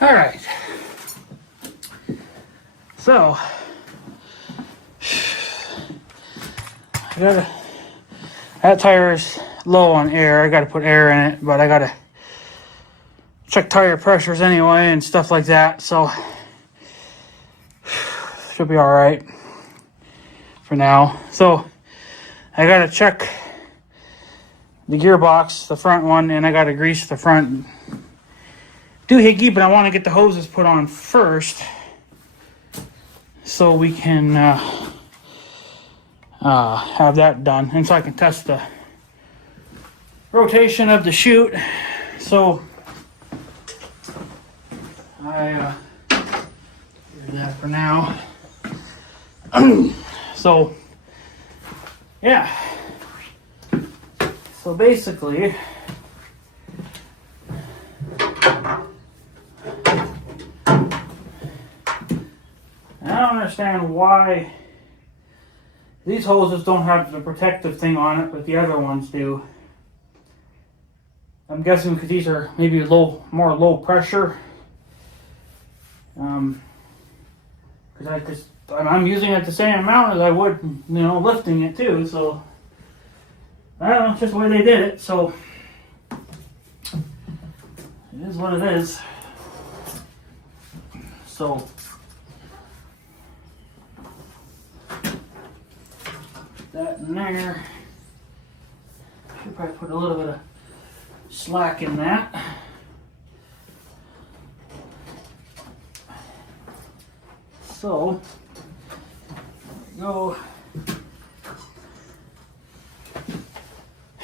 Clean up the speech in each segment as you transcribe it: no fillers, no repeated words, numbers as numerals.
All right. So, that tire's low on air. I gotta put air in it, but I gotta check tire pressures anyway and stuff like that. So, should be all right for now. So, I gotta check the gearbox, the front one, and I gotta grease the front doohickey, but I want to get the hoses put on first so we can have that done, and so I can test the rotation of the chute. So I do that for now. So yeah, so basically I don't understand why these hoses don't have the protective thing on it, but the other ones do. I'm guessing because these are maybe more low pressure. Because I'm using it the same amount as I would, lifting it too. So I don't know, it's just the way they did it. So it is what it is. So that in there. Should probably put a little bit of slack in that. So there we go.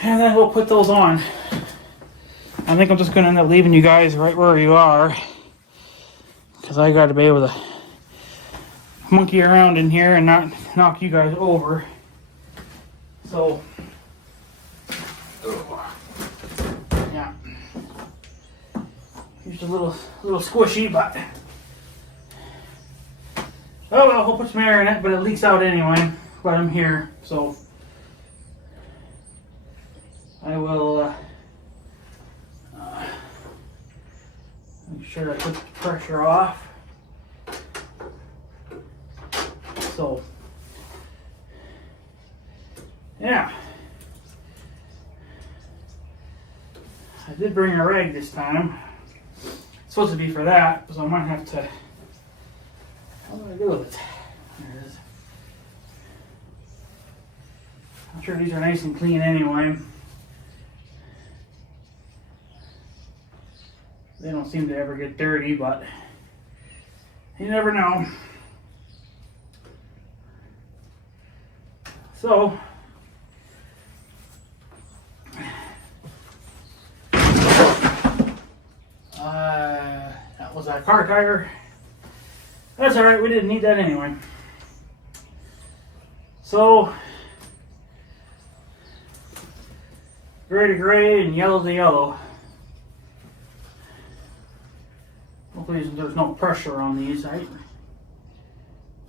And then we'll put those on. I think I'm just gonna end up leaving you guys right where you are, because I gotta be able to monkey around in here and not knock you guys over. So, yeah, just a little squishy, but oh well, we'll put some air in it, but it leaks out anyway. But I'm here, so I will make sure I put the pressure off. So. Yeah, I did bring a rag this time. It's supposed to be for that, so I might have to. What am I gonna do with it? There it is. I'm sure these are nice and clean anyway. They don't seem to ever get dirty, but you never know. So. That was that car tire. That's alright, we didn't need that anyway. So, gray to gray and yellow to yellow. Hopefully there's no pressure on these. A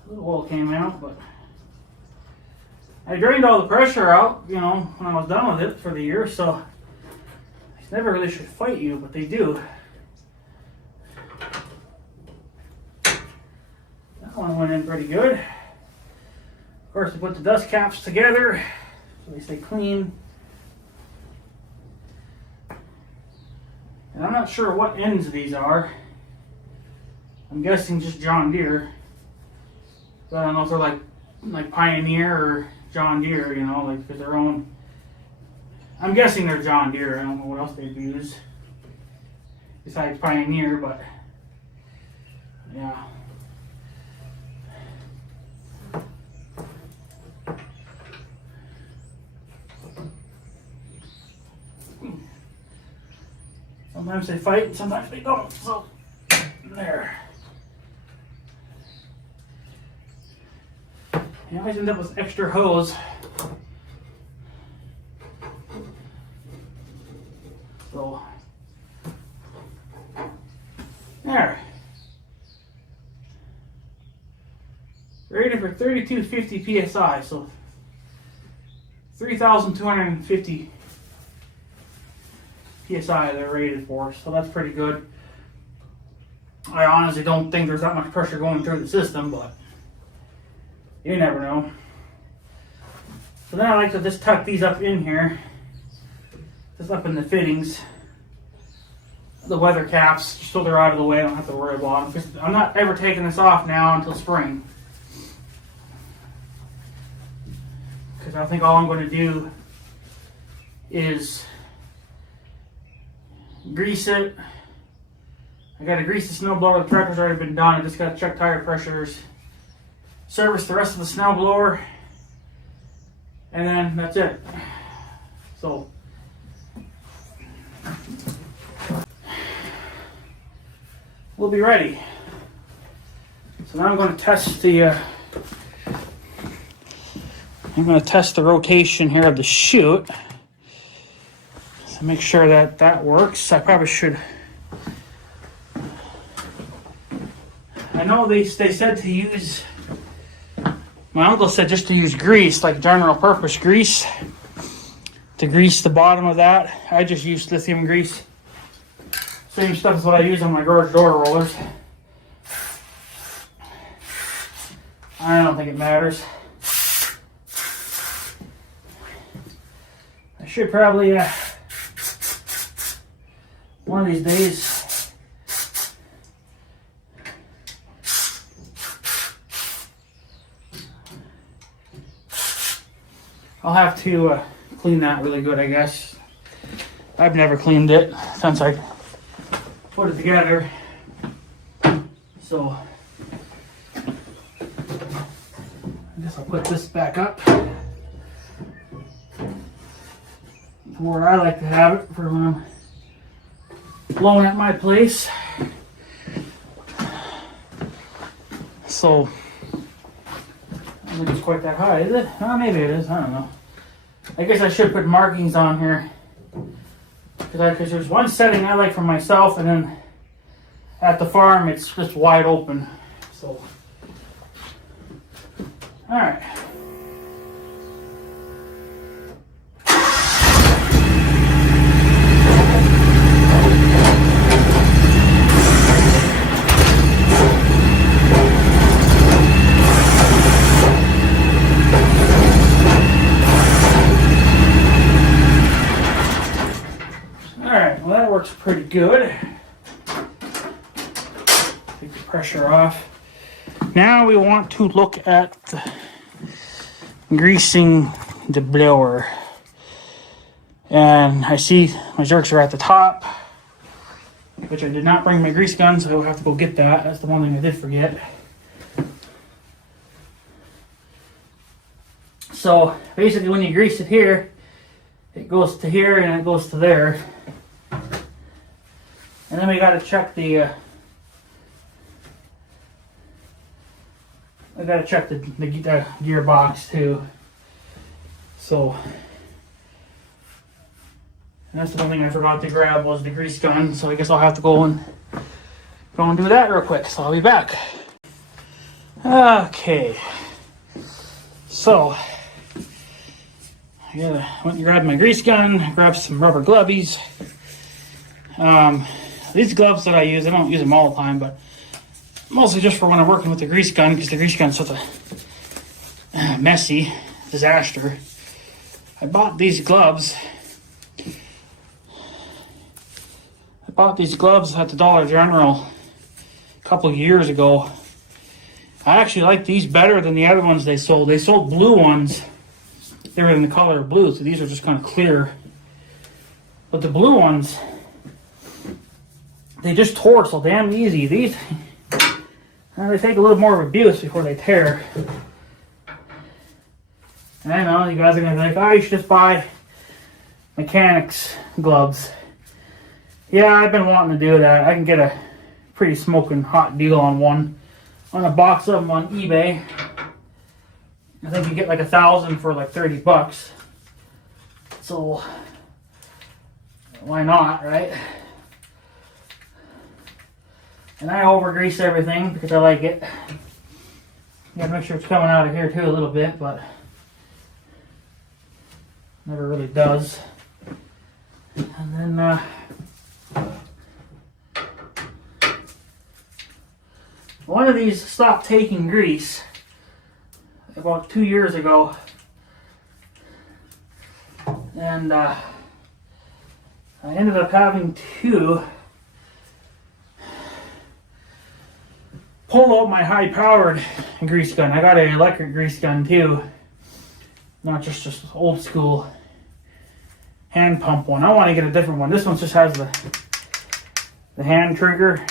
little oil came out, but I drained all the pressure out, when I was done with it for the year, so they never really should fight you, but they do. That one went in pretty good. Of course, I put the dust caps together so they stay clean. And I'm not sure what ends these are. I'm guessing just John Deere. But I don't know if they're like Pioneer or John Deere, with their own. I'm guessing they're John Deere. I don't know what else they'd use besides Pioneer, but yeah. Sometimes they fight and sometimes they don't. So there. You always end up with extra hose. So there. Rated for 3250 psi, so 3,250 psi they're rated for, so that's pretty good. I honestly don't think there's that much pressure going through the system, but you never know. So then I like to just tuck these up in here, just up in the fittings, the weather caps, just so they're out of the way. I don't have to worry about them, because I'm not ever taking this off now until spring. Because I think all I'm going to do is grease it. I got to grease the snowblower. The tractor's already been done. I just got to check tire pressures, service the rest of the snowblower, and then that's it. So we'll be ready. So now I'm going to test the rotation here of the chute. So make sure that that works. I probably should. I know they said to use. My uncle said just to use grease, like general purpose grease, to grease the bottom of that. I just use lithium grease. Same stuff as what I use on my garage door rollers. I don't think it matters. I should probably, one of these days, I'll have to clean that really good, I guess. I've never cleaned it since I put it together. So I guess I'll put this back up where I like to have it for when I'm blowing at my place. So I don't think it's quite that high, is it? Oh, maybe it is. I don't know. I guess I should put markings on here, because there's one setting I like for myself, and then at the farm it's just wide open. So, all right. Works pretty good. Take the pressure off. Now we want to look at greasing the blower. And I see my jerks are at the top, which I did not bring my grease gun, so I'll have to go get that. That's the one thing I did forget. So basically when you grease it here, it goes to here and it goes to there. And then we got to check the the gearbox too. So, and that's the one thing I forgot to grab was the grease gun. So I guess I'll have to go and do that real quick. So I'll be back. Okay. So I went and grabbed my grease gun, grabbed some rubber glovies. These gloves that I use, I don't use them all the time, but mostly just for when I'm working with the grease gun, because the grease gun's such a messy disaster. I bought these gloves. at the Dollar General a couple years ago. I actually like these better than the other ones they sold. They sold blue ones. They were in the color of blue, so these are just kind of clear. But the blue ones, they just tore so damn easy. These, they take a little more of abuse before they tear. And I know you guys are going to be like, oh, you should just buy mechanics gloves. Yeah, I've been wanting to do that. I can get a pretty smoking hot deal on a box of them on eBay. I think you get like 1,000 for like $30. So why not, right? And I over grease everything because I like it. You gotta make sure it's coming out of here too a little bit, but never really does. And then one of these stopped taking grease about 2 years ago. And I ended up having to pull out my high-powered grease gun. I got an electric grease gun too, not just old school hand pump one. I want to get a different one. This one just has the hand trigger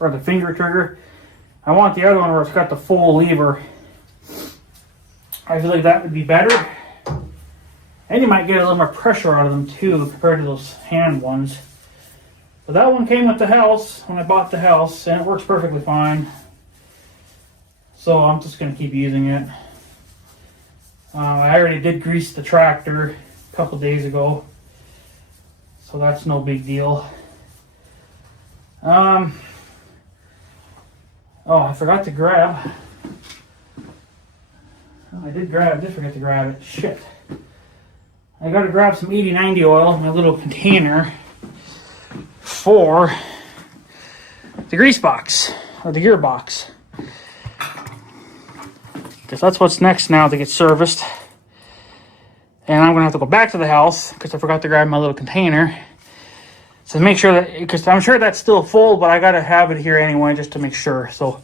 or the finger trigger. I want the other one where it's got the full lever. I feel like that would be better. And you might get a little more pressure out of them too compared to those hand ones. But that one came with the house when I bought the house, and it works perfectly fine. So I'm just going to keep using it. I already did grease the tractor a couple days ago, so that's no big deal. Oh, I forgot to grab. Oh, I did forget to grab it. Shit. I got to grab some 80-90 oil in my little container for the grease box, or the gear box. Because that's what's next now to get serviced. And I'm going to have to go back to the house because I forgot to grab my little container. So make sure that, because I'm sure that's still full, but I got to have it here anyway just to make sure. So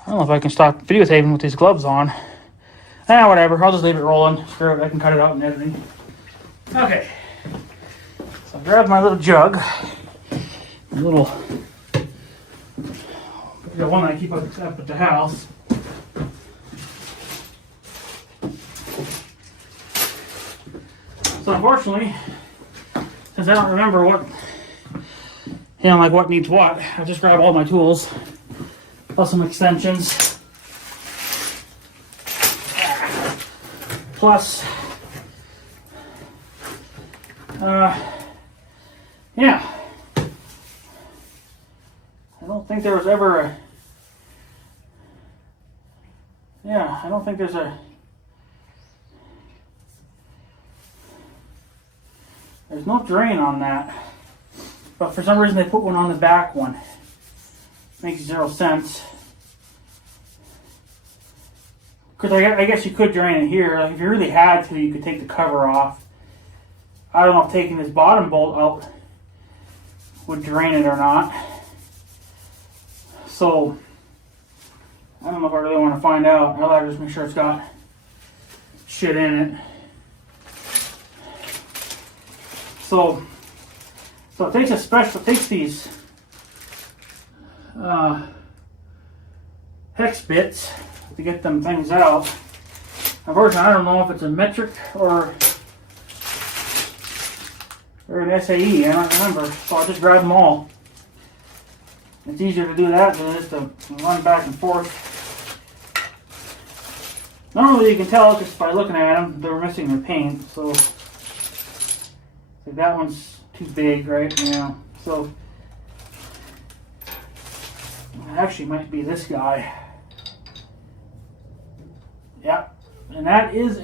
I don't know if I can stop videotaping with these gloves on. Whatever, I'll just leave it rolling. Screw it, I can cut it out in editing. Okay. So I grabbed my little jug. The one that I keep up at the house. So unfortunately, since I don't remember what needs what, I just grab all my tools, plus some extensions, plus, yeah. I don't think there was ever a, I don't think there's no drain on that. But for some reason they put one on the back one. Makes zero sense. Because I guess you could drain it here. Like if you really had to, you could take the cover off. I don't know if taking this bottom bolt out would drain it or not. So, I don't know if I really want to find out. I'll have to just make sure it's got shit in it. So it takes these hex bits to get them things out. Unfortunately, I don't know if it's a metric or an SAE. I don't remember. So I just grabbed them all. It's easier to do that than just to run back and forth. Normally you can tell just by looking at them they're missing their paint. So that one's too big right now. So it actually might be this guy. Yep. And that is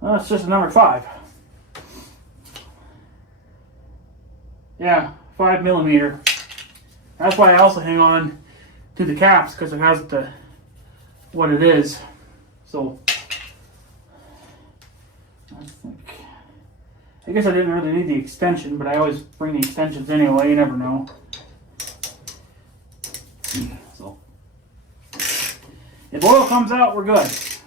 well, it's just a number 5. Yeah, 5mm. That's why I also hang on to the caps, because it has what it is. So I guess I didn't really need the extension, but I always bring the extensions anyway. You never know. So if oil comes out, we're good. If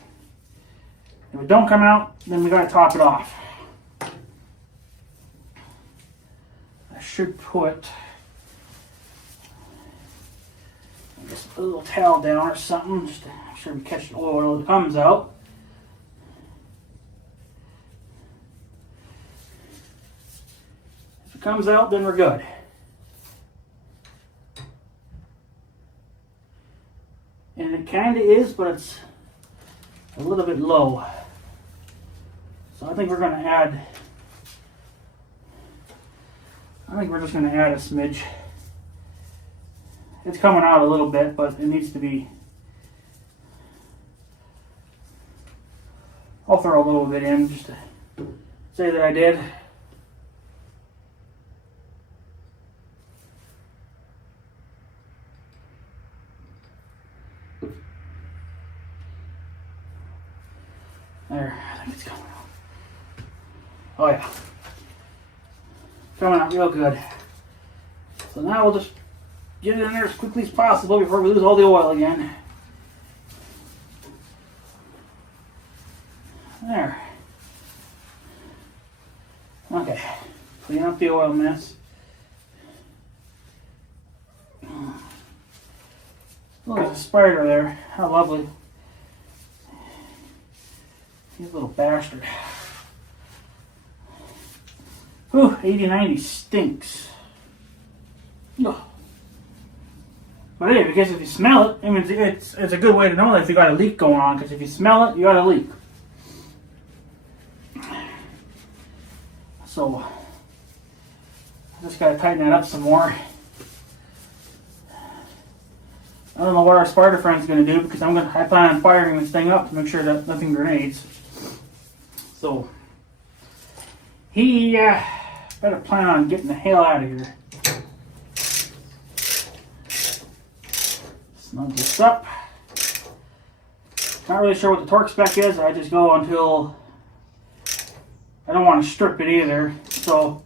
it don't come out, then we gotta top it off. I should put just a little towel down or something, just to make sure we catch the oil that comes out. If it comes out, then we're good. And it kind of is, but it's a little bit low. So I think we're going to add, just going to add a smidge. It's coming out a little bit, but it needs to be, I'll throw a little bit in just to say that I did. There, I think it's coming out. Oh yeah. Coming out real good. So now we'll just get it in there as quickly as possible before we lose all the oil again. There. Okay. Clean up the oil mess. Look at the spider there. How lovely. He's a little bastard. Whew, 80-90 stinks. Ugh. But anyway, because if you smell it, I mean, it's a good way to know that if you got a leak going on, because if you smell it, you got a leak. So, I just got to tighten that up some more. I don't know what our spider friend's going to do, because I plan on firing this thing up to make sure that nothing grenades. So, he better plan on getting the hell out of here. Snug this up. Not really sure what the torque spec is. I just go until I don't want to strip it either. So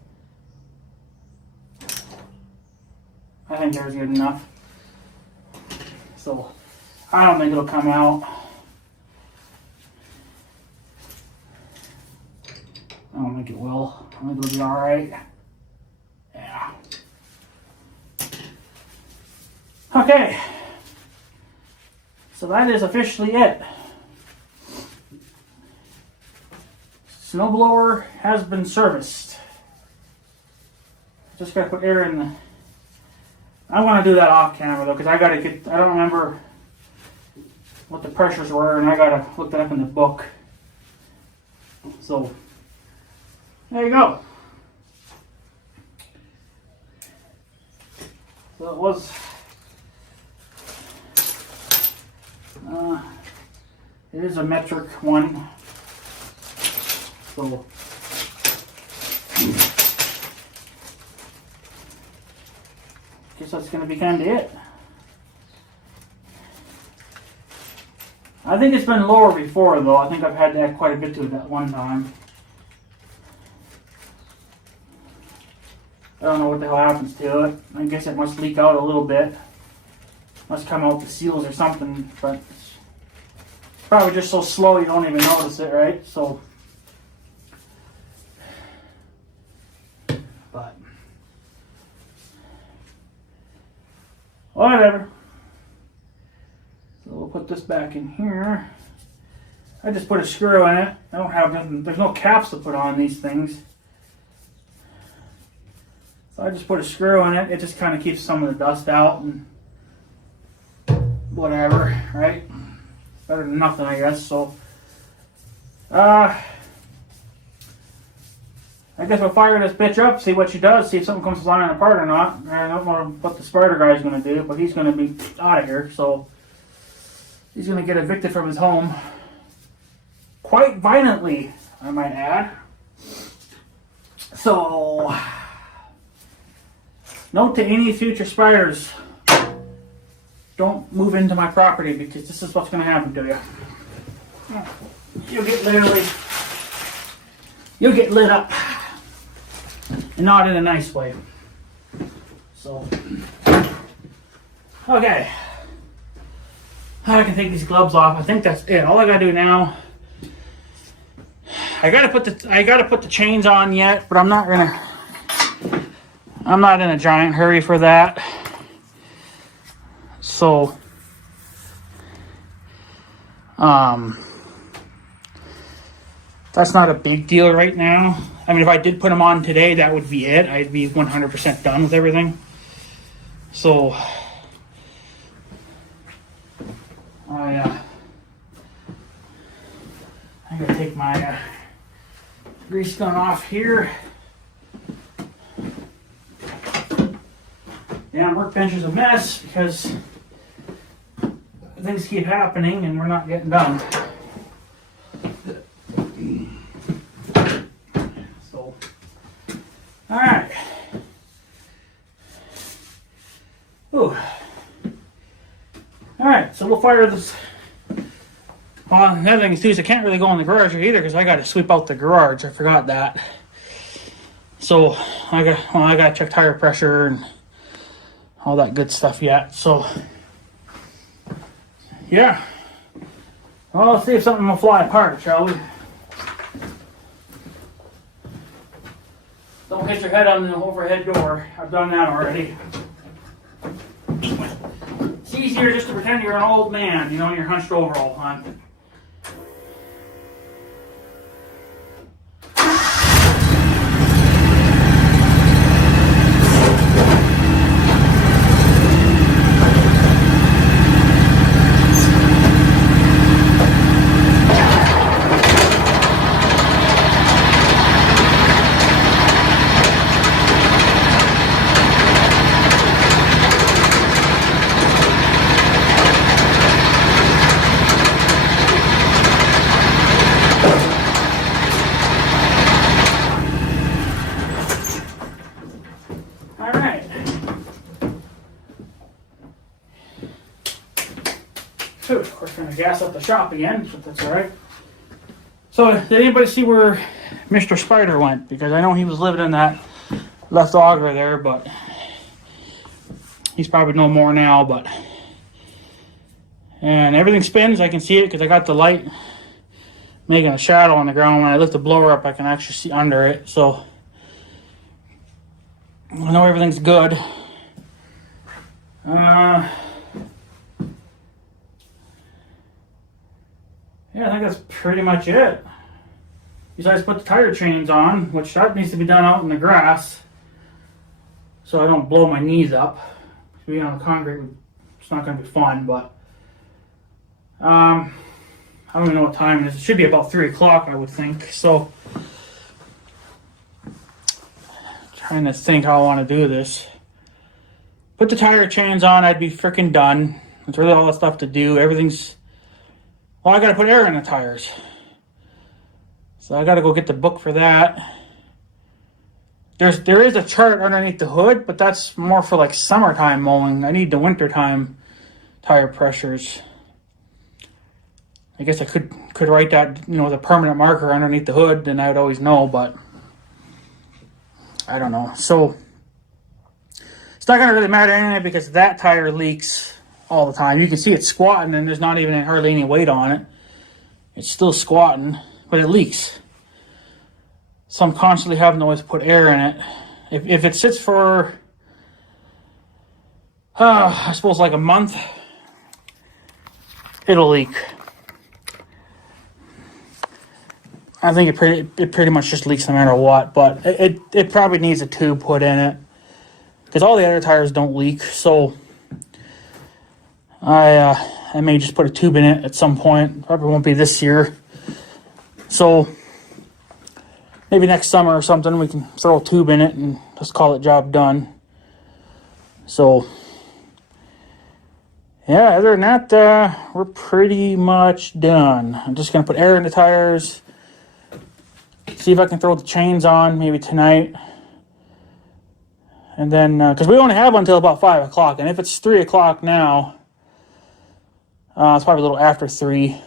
I think there's good enough. So I don't think it'll come out. I don't think it will. I think it'll be alright. Yeah. Okay. So that is officially it. Snowblower has been serviced. Just gotta put air in the... I want to do that off camera though, because I don't remember what the pressures were, and I gotta look that up in the book. So, there you go. So it was... it is a metric one. So guess that's going to be kind of it. I think it's been lower before though. I think I've had to add quite a bit to it that one time. I don't know what the hell happens to it. I guess it must leak out a little bit. Must come out the seals or something, but it's probably just so slow you don't even notice it, right? So, but whatever. So we'll put this back in here. I just put a screw in it. I don't have nothing. There's no caps to put on these things. So I just put a screw in it. It just kind of keeps some of the dust out and whatever, right? Better than nothing, I guess. So, I guess we'll fire this bitch up, see what she does, see if something comes flying apart or not. I don't know what the spider guy's going to do, but he's going to be out of here. So, he's going to get evicted from his home. Quite violently, I might add. So, note to any future spiders, don't move into my property because this is what's going to happen to you. You'll get lit up. And not in a nice way. So, okay. I can take these gloves off. I think that's it. All I gotta do now, I gotta put the chains on yet, but I'm not in a giant hurry for that. So, that's not a big deal right now. I mean, if I did put them on today, that would be it. I'd be 100% done with everything. So, I'm gonna take my grease gun off here. Yeah, workbench is a mess because things keep happening and we're not getting done. So, all right. Ooh. All right, so we'll fire this Well, the other thing too is I can't really go in the garage either because I got to sweep out the garage. I forgot that. So I got to check tire pressure and all that good stuff yet. So yeah. Well, let's see if something will fly apart, shall we? Don't hit your head on the overhead door. I've done that already. It's easier just to pretend you're an old man, you know, and you're hunched over all the time. Of course, going to gas up the shop again, but that's all right. So, did anybody see where Mr. Spider went? Because I know he was living in that left auger there, but he's probably no more now. But and everything spins. I can see it because I got the light making a shadow on the ground. When I lift the blower up, I can actually see under it. So I know everything's good. Yeah, I think that's pretty much it. Besides put the tire chains on, which that needs to be done out in the grass so I don't blow my knees up. Being on the concrete, it's not going to be fun, but I don't even know what time it is. It should be about 3 o'clock, I would think. So, trying to think how I want to do this. Put the tire chains on, I'd be freaking done. That's really all the stuff to do. Everything's... Well, I gotta put air in the tires. So I gotta go get the book for that. There is a chart underneath the hood, but that's more for like summertime mowing. I need the wintertime tire pressures. I guess I could write that, you know, with a permanent marker underneath the hood, and I would always know, but I don't know. So it's not gonna really matter anyway because that tire leaks all the time. You can see it squatting and there's not even hardly any weight on it. It's still squatting, but it leaks. So I'm constantly having to always put air in it. If it sits for, I suppose like a month, it'll leak. I think it pretty much just leaks no matter what, but it probably needs a tube put in it because all the other tires don't leak. So I may just put a tube in it at some point. Probably won't be this year. So maybe next summer or something we can throw a tube in it and just call it job done. So yeah, other than that, we're pretty much done. I'm just going to put air in the tires. See if I can throw the chains on maybe tonight. And then, because we only have until about 5 o'clock. And if it's 3 o'clock now, it's probably a little after 3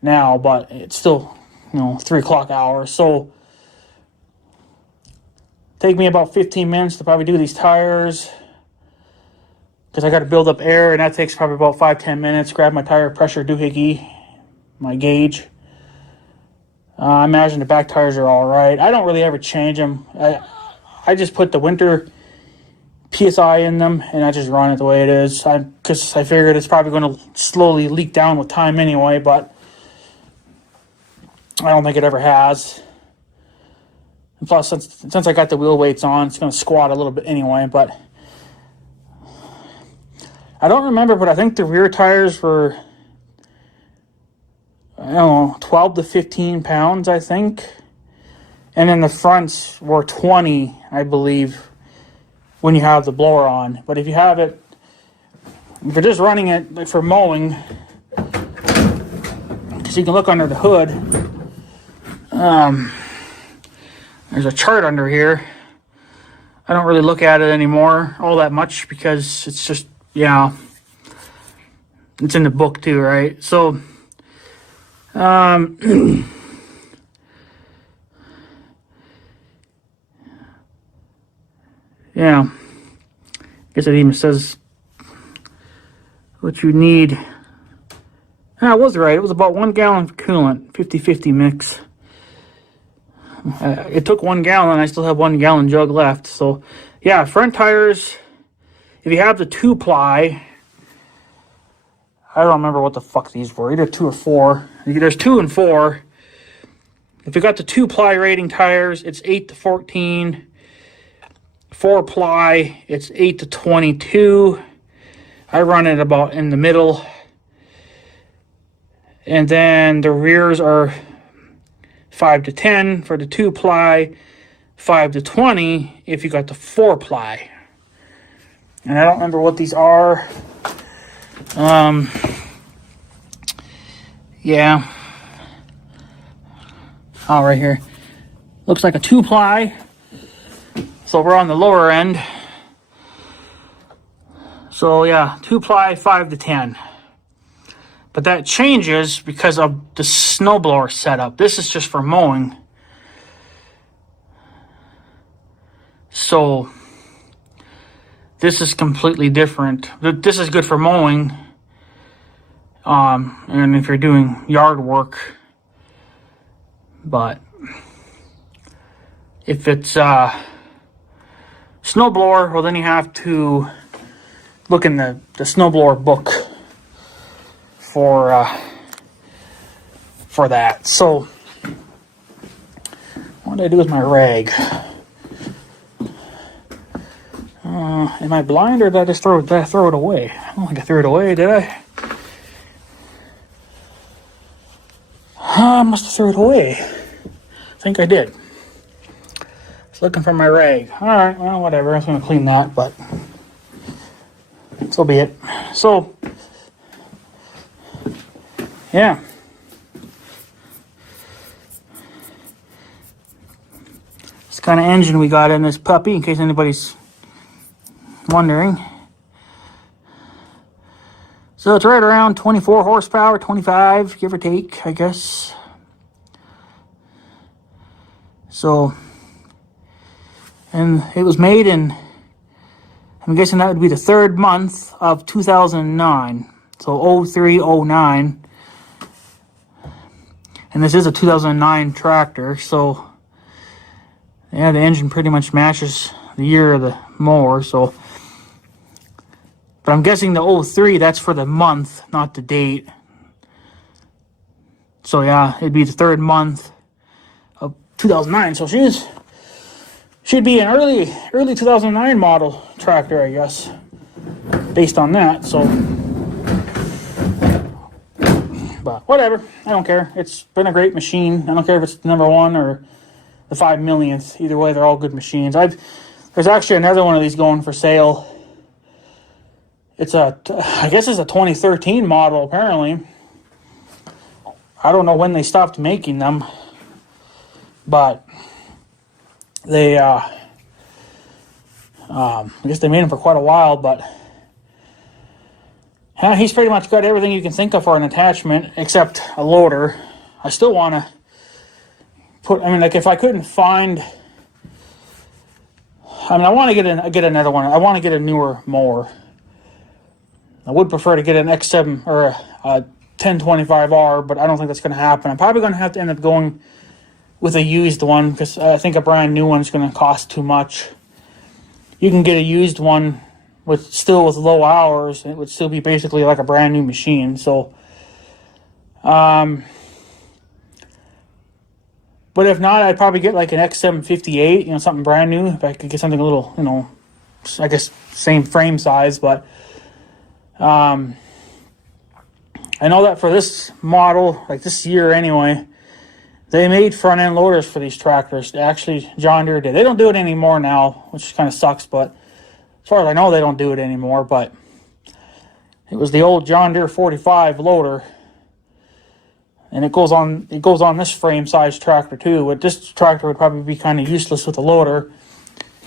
now, but it's still, 3 o'clock hour. So take me about 15 minutes to probably do these tires because I got to build up air, and that takes probably about 5-10 minutes. Grab my tire pressure doohickey, my gauge. I imagine the back tires are all right. I don't really ever change them. I just put the winter PSI in them, and I just run it the way it is. Because I figured it's probably going to slowly leak down with time anyway, but I don't think it ever has. And plus, since I got the wheel weights on, it's going to squat a little bit anyway, but I don't remember, but I think the rear tires were, 12 to 15 pounds, I think. And then the fronts were 20, I believe, when you have the blower on. But if you're just running it like for mowing, because you can look under the hood, there's a chart under here. I don't really look at it anymore all that much because it's just, it's in the book too, right? So Yeah. Guess it even says what you need. I was right. It was about 1 gallon of coolant, 50-50 mix. It took 1 gallon. I still have 1 gallon jug left. So, yeah, front tires. If you have the 2-ply, I don't remember what the fuck these were. Either 2 or 4. There's 2 and 4. If you got the 2-ply rating tires, it's 8 to 14. 4-ply, it's 8 to 22. I run it about in the middle. And then the rears are 5 to 10 for the 2-ply, 5 to 20 if you got the 4-ply. And I don't remember what these are. Yeah. Oh, right here. Looks like a 2-ply. So we're on the lower end. So yeah, 2-ply, 5 to 10. But that changes because of the snowblower setup. This is just for mowing. So this is completely different. This is good for mowing. And if you're doing yard work. But if it's snowblower, well then you have to look in the snowblower book for that. So what did I do with my rag? Am I blind or did I just throw it away? I don't think I threw it away, did I? I must have threw it away. I think I did. Just looking for my rag. Alright, well, whatever. I was going to clean that, but so be it. So, yeah. It's the kind of engine we got in this puppy, in case anybody's wondering. So it's right around 24 horsepower, 25, give or take, I guess. So, and it was made in, I'm guessing that would be the 3rd month of 2009. So 03, 09. And this is a 2009 tractor, so yeah, the engine pretty much matches the year of the mower, so. But I'm guessing the 03, that's for the month, not the date. So yeah, it'd be the 3rd month of 2009. So she'd be an early 2009 model tractor, I guess, based on that. So, but whatever, I don't care. It's been a great machine. I don't care if it's the #1 or the 5 millionth. Either way, they're all good machines. There's actually another one of these going for sale. I guess it's a 2013 model, apparently. I don't know when they stopped making them, but they, I guess they made them for quite a while, but yeah, he's pretty much got everything you can think of for an attachment, except a loader. I still want to like if I couldn't find, I want to get another one. I want to get a newer mower. I would prefer to get an X7 or a 1025R, but I don't think that's going to happen. I'm probably going to have to end up going with a used one because I think a brand new one's going to cost too much. You can get a used one with low hours, and it would still be basically like a brand new machine. So, but if not, I'd probably get like an x758, something brand new. If I could get something a little, I guess same frame size, but. I know that for this model, like this year anyway, they made front end loaders for these tractors. Actually, John Deere did. They don't do it anymore now, which kind of sucks, but as far as I know, they don't do it anymore. But it was the old John Deere 45 loader, and it goes on this frame size tractor too. But this tractor would probably be kind of useless with a loader,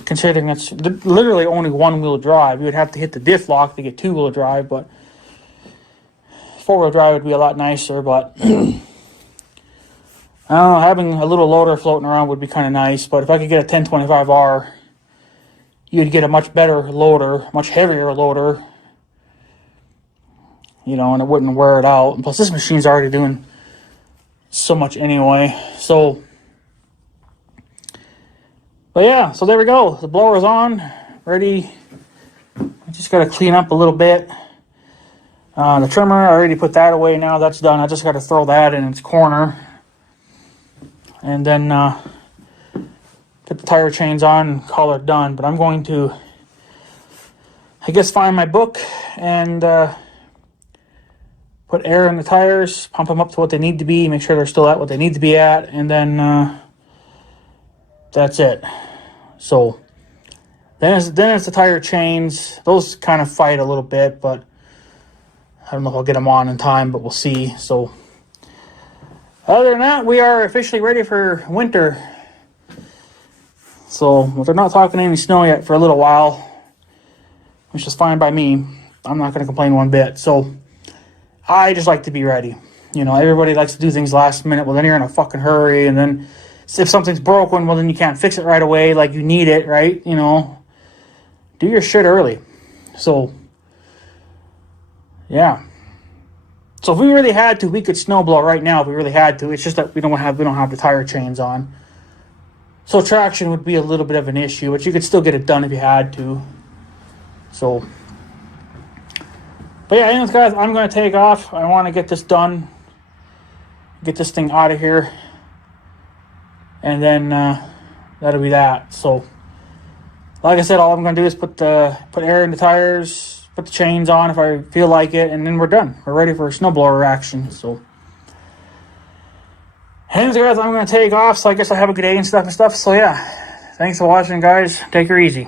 considering it's literally only 1-wheel drive. You would have to hit the diff lock to get 2-wheel drive, but 4-wheel drive would be a lot nicer. But I don't know, having a little loader floating around would be kind of nice, but if I could get a 1025R, you'd get a much better loader, much heavier loader, you know, and it wouldn't wear it out. And plus, this machine's already doing so much anyway. So, but yeah, so there we go. The blower's on, ready. I just got to clean up a little bit. The trimmer, I already put that away now. That's done. I just got to throw that in its corner. And then get the tire chains on and call it done. But I'm going to, I guess, find my book and put air in the tires, pump them up to what they need to be, make sure they're still at what they need to be at, and then that's it. So then it's the tire chains. Those kind of fight a little bit, but I don't know if I'll get them on in time, but we'll see. So other than that, we are officially ready for winter. So they're not talking any snow yet for a little while, which is fine by me. I'm not going to complain one bit. So I just like to be ready. You know, everybody likes to do things last minute. Well, then you're in a fucking hurry, and then if something's broken, well, then you can't fix it right away like you need it, right? You know, do your shit early. So yeah. So if we really had to, we could snowblow right now if we really had to. It's just that we don't have the tire chains on. So traction would be a little bit of an issue, but you could still get it done if you had to. So, but yeah, anyways, guys, I'm going to take off. I want to get this done, get this thing out of here, and then that'll be that. So, like I said, all I'm going to do is put air in the tires, put the chains on if I feel like it, and then we're done. We're ready for snowblower action. So, anyways, guys, I'm going to take off, so I guess I have a good day and stuff. So, yeah, thanks for watching, guys. Take her easy.